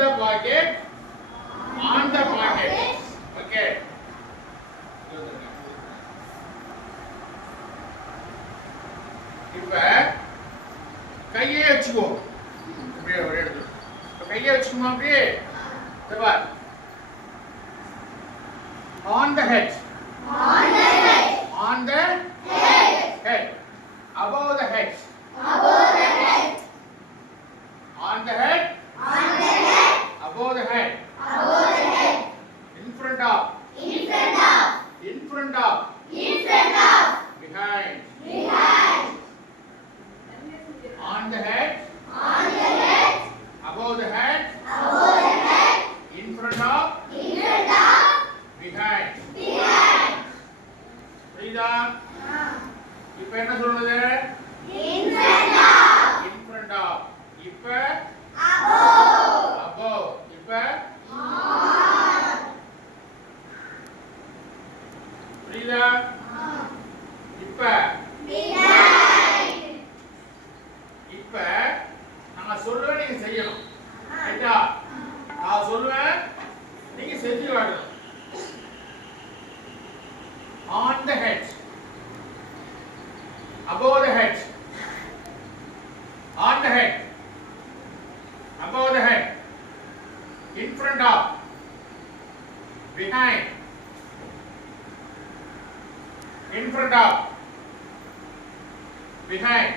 the pocket, on the pocket. Okay. இப்ப கையை வச்சுக்கோ. அப்படியே ஒரே இடத்துல. இப்ப கையை வச்சுக்கோமா அப்படியே. இதோ on the head. On the head. On the Head. head. Above the head. Above the head. On the head. On the head. Above the head. Above the head. In front of. In front of. In front of. In front of. Behind. Behind. On the head. On the head. Above the head. Above the head. In front of. In front of. Behind. Behind. புரியுதா? இப்ப என்ன சொல்றது? In front of. In front of. இப்ப Above. above. இப்ப On. புரியுதா? இப்ப Behind. இப்ப நான் சொல்லுவேன் நீங்க செய்யணும். ரைட்டா? நான் சொல்லுவேன் நீங்க செஞ்சு காட்டணும். On the head. Above the head. On the head. Above the head. In front of. Behind. In front of. Behind.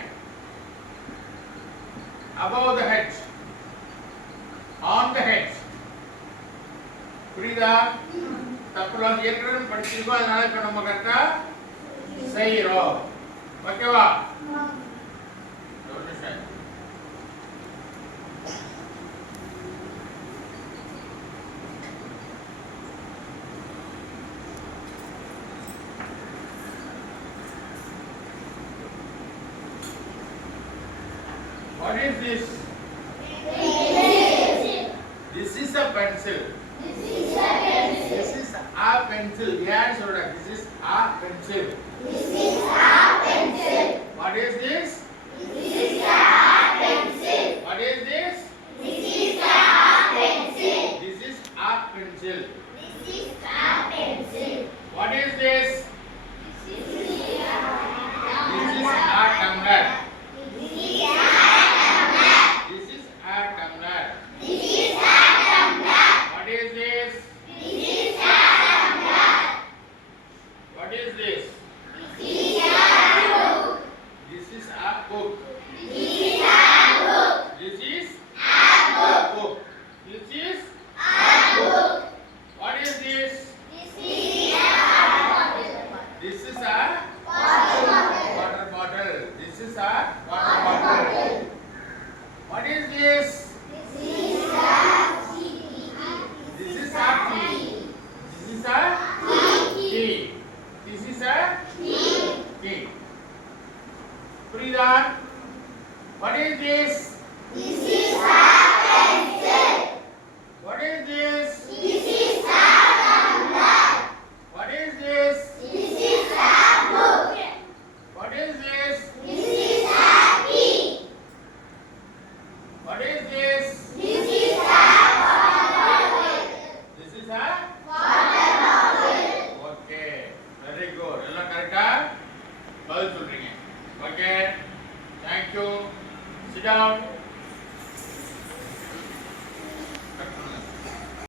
Above the head. On the head. புரியுதா? தப்புலாம் ஏற்கனவே படிச்சிருக்கோம், அதனால இப்ப நம்ம கரெக்டா செய்யறோம். ஓகேவா? What is this? This is a pencil. This is a pencil. This is a pencil. Yeah, சொல்றேன். This is a pencil. This is a pencil. What is this? This is a pencil. What is this? This is a pencil. This is a pencil. This is a pencil. What is this? This is a This is a tumbler. This is a tumbler. This is a tumbler. This is a tumbler. What is this? This is a tumbler. What is this? This is a book. This is a book. This is a book. This is A book. book. This is A book. what is this? This is a bottle. This is a Water bottle. water bottle. This is a water Water bottle. bottle. What is this? This is a This is a key. This is a key. This is a key. புரியுதா? What is this? This is a pencil. What is this? This is a tumbler. What is this? This is a book. What is this? This is a key. What is this? This is a water bottle. This is a Water bottle. okay. Very good. எல்லாம் கரெக்ட்டா பதில் சொல்றீங்க. Okay. Thank you. Sit down.